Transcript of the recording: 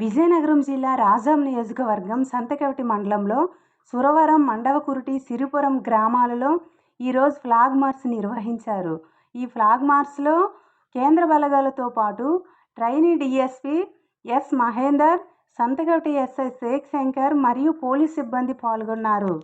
విజయనగరం జిల్లా రాజాం నియోజకవర్గం సంతకవిటి మండలంలో సురవరం మండవకురుటి సిరిపురం గ్రామాలలో ఈరోజు ఫ్లాగ్ మార్చ్ నిర్వహించారు. ఈ ఫ్లాగ్ మార్చ్లో కేంద్ర బలగాలతో పాటు trainee DSP S Mahender Santhakaviti SI Sheikh Shankar మరియు పోలీస్ సిబ్బంది పాల్గొన్నారు.